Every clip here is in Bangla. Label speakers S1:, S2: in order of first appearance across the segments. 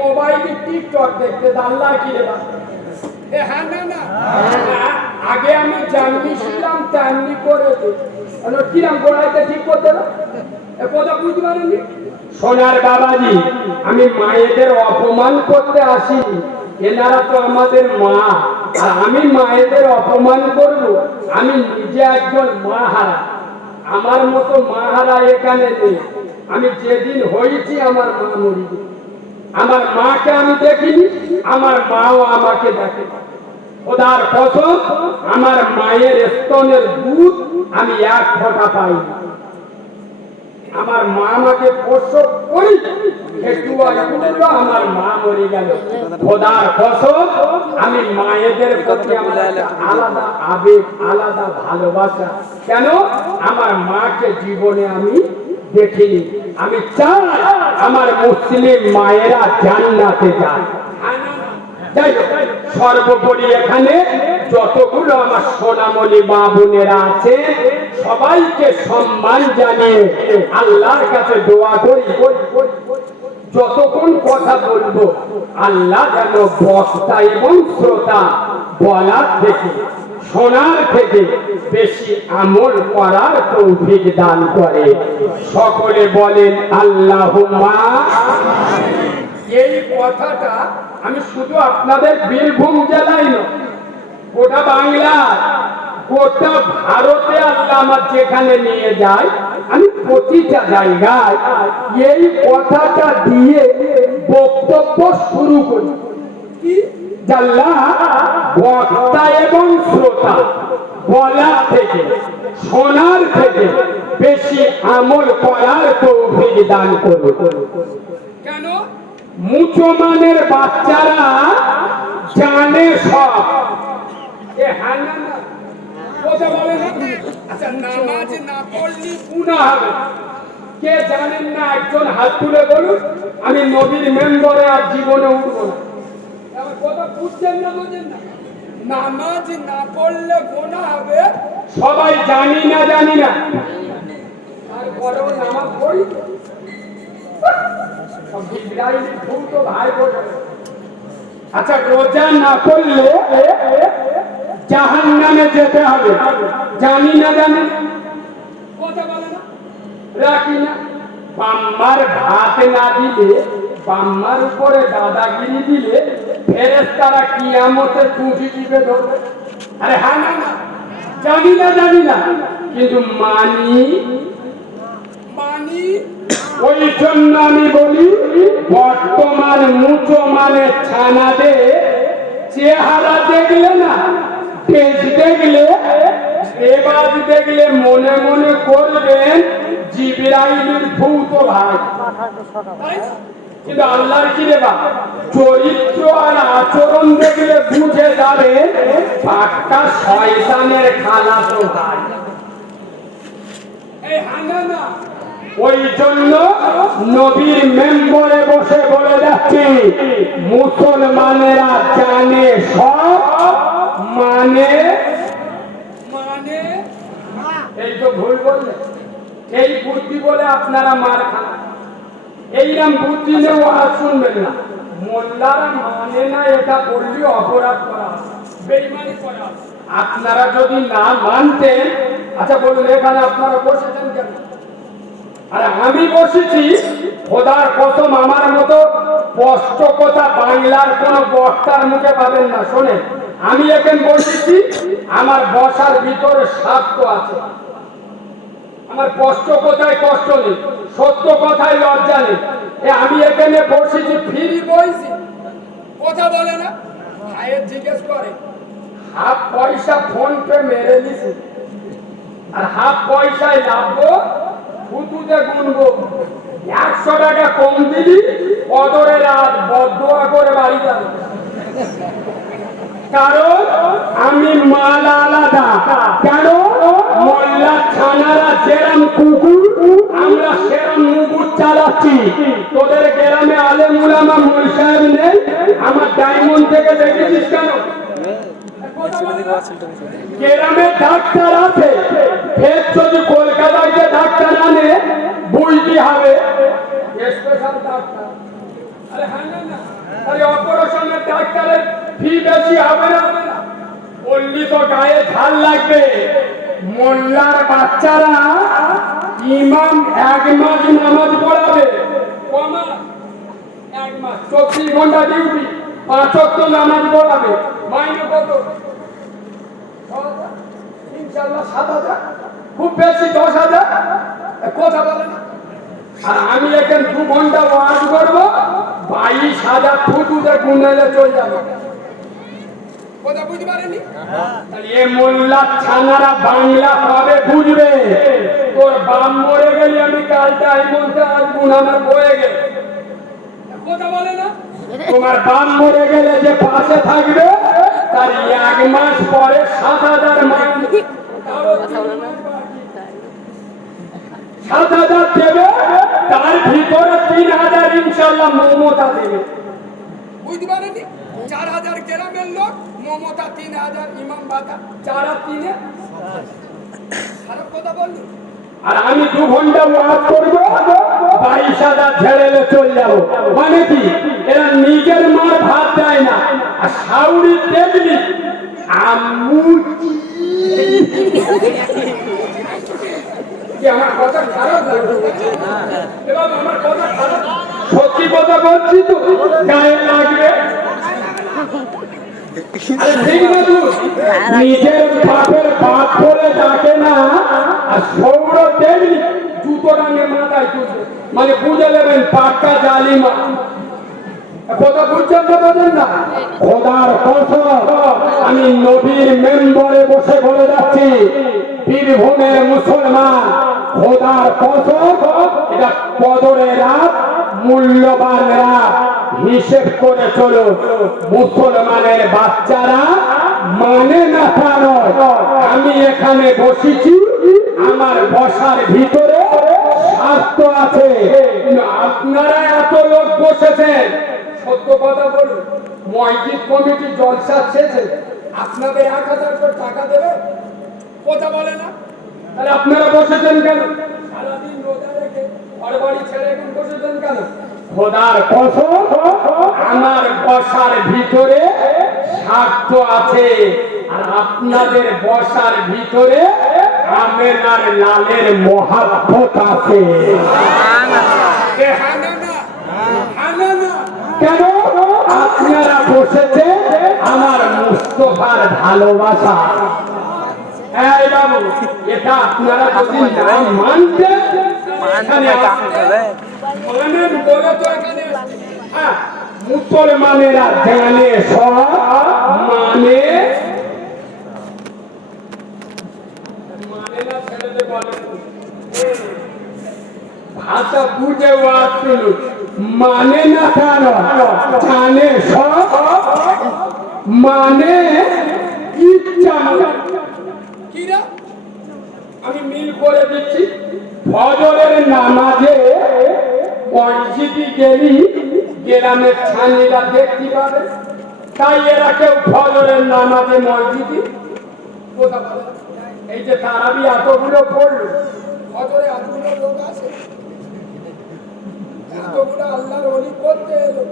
S1: মোবাইলে টিকটক দেখতে আল্লাহ কি হ্যাঁ না না। আগে আমি যেমনি ছিলাম করে ঠিক করতে না কথা সোনার বাবাজি, আমি মায়েদের অপমান করতে আসিনি। এনারা তো আমাদের মা। আমি মায়েদের অপমান করব, আমি নিজে একজন মা হারা। আমার মতো মা হারা এখানে নেই। আমি যেদিন হয়েছি আমার মা মরি আমার মাকে আমি দেখিনি, আমার মাও আমাকে দেখে। খোদার কসম, আমার মায়ের স্তনের দুধ আমি এক ফোঁটা পাই আমার মা আমাকে প্রসব করি আমার মা মরে গেল। খোদার কসম, আমি মায়েদের প্রতি আলাদা আবেগ, আলাদা ভালোবাসা। কেন? আমার মাকে জীবনে আমি দেখিনি। আমি চাই আমার মুসলিম মায়েরা জান্নাতে যাই সর্বোপরি এখানে যতগুলো আমার সোনামণি মা বোনেরা আছে, সবাইকে সম্মান জানিয়ে আল্লাহর কাছে দোয়া করি। যতক্ষণ কথা বলব, আল্লাহ যেন বক্তা এবং শ্রোতা বলার থেকে, শোনার থেকে বেশি আমল করার তৌফিক দান করে। সকলে বলেন আল্লাহ এই কথাটা আমি শুধু আপনাদের বীরভূম জেলায় নয়, গোটা বাংলা, গোটা ভারতে আল্লাহ আমার যেখানে নিয়ে যায়, আমি প্রতিটা জায়গায় এই কথাটা দিয়ে বক্তব্য শুরু করি। কি? জাল্লা বক্তা এবং শ্রোতা। বলার থেকে শোনার থেকে বেশি আমল করার তৌফিক দান করুন। কেন? মুসলমানের বাচ্চারা জানে সব। এ না না। কথা বলে আচ্ছা নামাজ না পড়লি গুনাহ কে জানেন না? একজন হাত তুলে বলুন আমি নবীর মেম্বরে আর জীবনে উঠবো না। কথা বুঝছেন না বুঝেন না? নামাজ না পড়লে গোনা হবে। সবাই জানি না জানি না। তারপরেও নামাজ পড়ি। আচ্ছা রোজা না করলে জাহান নামে যেতে হবে। জানি না জানি? কথা বলে না। রাখি না। বাম্মার ভাত না দিলে বাম্মার উপরে দাদাগিরি দিলে ফেরেস তারা কিয়ামতে টুটি টিপে ধরবে। আরে হ্যাঁ না জানি না জানি না। কিন্তু মানি মানি ওই জন্য আমি বলি বর্তমান মুচো মানে ছানাদের চেহারা দেখলে না তেজ দেখলে এবাজ দেখলে মনে মনে করবেন জিবরাইলের ভূত ভাই? কিন্তু আল্লাহর কি দেবা চরিত্র আর আচরণ দেখলে বুঝে যাবে পাক্কা শয়তানের খালা তো এই হাঙ্গামা। ওই জন্য নবীর মেম্বরে বসে বলে যাচ্ছি মুসলমানেরা জানে সব মানে মানে? এই তো ভুল বললে। এই বুদ্ধি বলে আপনারা মার খান। এইরকম বুদ্ধি নেও আর শুনবেন না। মোল্লারা মানে না এটা বললি অপরাধ করা, বেইমানি করা। আপনারা যদি না মানতেন আচ্ছা বলুন, এখানে আপনারা বসেছেন কেন? আর আমি বসেছি, খোদার কসম আমার মতো স্পষ্ট কথা বাংলার কোন বক্তার মুখে পাবেন না। শোনেন, আমি এখানে বসেছি, আমার বসার ভিতরে স্বার্থ আছে। আমার কষ্ট কোথায় কষ্ট নেই। সত্য কথাই লজ্জা নেই আমি এখানে বসেছি, ফ্রি বইছি। কথা বলে না ভাইয়ের জিজ্ঞেস করে, হাফ পয়সা ফোন পে মেরে দিছি আর হাফ পয়সায় লাভবো ফুতুতে গুনবো। একশো টাকা কম দিবি কদরে রাত বদোয়া করে বাড়ি যাবে। কারণ আমি মাল আলাদা। কেন? মোল্লা ছানারা যেরম কুকুর, আমরা সেরম মুগুর চালাচ্ছি। তোদের গ্রামে আলে মুলামা মুল সাহেব নেই? আমার ডায়মন্ড থেকে দেখেছিস কেন? গ্রামে ডাক্তার আছে। ফের যদি কলকাতায় যে ডাক্তার আনে বুঝতে হবে। Special doctor. আরে হ্যাঁ অপারেশনের ডাক্তারের ফি বেশি হবে না। তো গায়ে ঝাল লাগবে। মোল্লার বাচ্চারা ইমাম এক মাস নামাজ পড়াবে। এক মাস। চব্বিশ ঘণ্টা ডিউটি অক্ট নামাজ পড়াবে। মাইনে কত? খুব বেশি দশ হাজার? কথা বলে আর আমি এখানে দু ঘণ্টা ওয়াজ করব। বাইশ হাজার ফুটুতে গুনেলে চলে যাবে। কথা বুঝতে পারেনি এ মোল্লা ছানারা বাংলা কবে বুঝবে। তোর বাম মরে গেলে আমি কালটা এই আমার বয়ে গেলে। কথা বলে না? তোমার বাম মরে গেলে যে পাশে থাকবে তার এক মাস পরে সাত হাজার বাকি। সাত হাজার দেবে তার ভিতরে তিন হাজার ইনশাল্লাহ মমতা দেবে। বুঝতে পারেনি? চার হাজার গ্রামের লোক মমতা তিন হাজার ইমাম বাতা চার আর তিনে। খারাপ কথা বললি? আর আমি দু ঘণ্টা ওয়াজ করব বাইশ হাজার ঝেড়েলে চলে যাব। মানে কি? এরা নিজের মার ভাত দেয় না। আর সাউরি দেখলি আম্মু আমার কথা খারাপ লাগবে এবার আমার কথা খারাপ সত্যি কথা বলছি তো? গায়ে লাগবে? না? নিজের বাপ করে ডাকে না, আর সৌর দেখলি জুতো রাঙে মাথায় মানে বুঝে নেবেন পাক্কা জালিমা। কথা বুঝছেন তো বোঝেন না? খোদার কসম, আমি নবীর মেম্বরে বসে বলে যাচ্ছি, বীরভূমের মুসলমান, খোদার কসম, এটা কদরের রাত মূল্যবান রাত হিসেব করে চলো। মুসলমানের বাচ্চারা মানে না তা নয়। আমি এখানে বসেছি, আমার বসার ভিতরে স্বার্থ আছে। আপনারা এত লোক বসেছেন। সত্য কথা বলুন, মসজিদ কমিটি জলসা শেষে আপনাদের এক হাজার করে টাকা দেবে? কথা বলে না। তাহলে আপনারা বসেছেন কেন? সারাদিন রোজা রেখে ঘর বাড়ি ছেড়ে এখন বসেছেন কেন? খোদার কসম আমার বসার ভিতরে স্বার্থ আছে। আর আপনাদের বসার ভিতরে আমেনার লালের মহাব্বত আছে। কেন? আপনারা বসেছে আমার মুস্তফার ভালোবাসা। এই বাবু এটা আপনারা যদি মানতেন মুসলমানেরা জানে সব মানে মানে ভাষা বুঝে ওয়াজ মানে না কেন জানে সব মানে। ইচ্ছা আমি মিল করে দিচ্ছি। ফজরের নামাজে গ্রামের ছানিরা দেখতে পাবে। তাই এরা কেউ ফজরের নামাজে মসজিদে। এই যে তারাবি এতগুলো পড়ল। ফজরে এতগুলো লোক আছে। এতগুলো আল্লাহর অলি করতে এলো।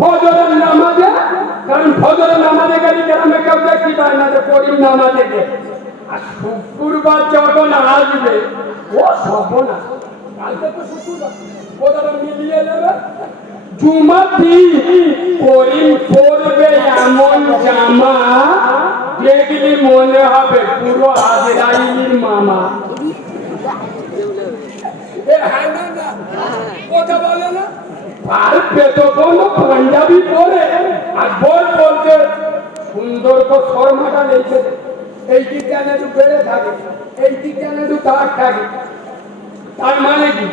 S1: ফজরের নামাজে কারণ ফজরের নামাজে গেলে গ্রামে কেউ দেখতে পায় না যে করিম নামাজে গে আর শুক্রবার যখন আসবে, ও সবনা কালকে তো শুক্রবার ও মিলিয়ে নেবে। জুমাতি করিম পরবে এমন জামা? দেখলি মনে হবে পুরো হাজরাইলির মামা। কথা বলে না। আর পেটো বলো পাঞ্জাবি পরে। আর বল বলতে সুন্দর তো শর্মাটা লেগেছে। এই দিক যেন একটু বেড়ে থাকে এই দিক একটু তার থাকে। তার মানে কি?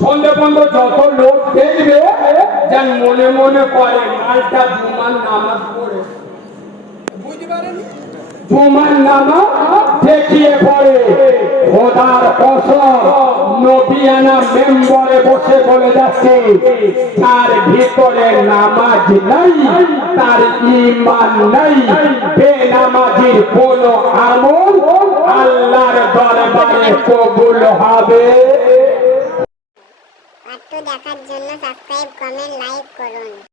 S1: সন্ধে বন্ধ যত লোক দেখবে যেন মনে মনে করে মালটা দুমান নামাজ পড়ে। বুঝতে পারেন দুমান নামাজ দেখিয়ে পড়ে। খোদার কসম, নবিয়ানা মেম্বরে বসে বলে যাচ্ছে, তার ভিতরে নামাজ নাই, তার ইমান নাই, বেনামাজির কোন আমল আল্লাহর দরবারে কবুল হবে।
S2: দেখার জন্য সাবস্ক্রাইব কমেন্ট লাইক করুন।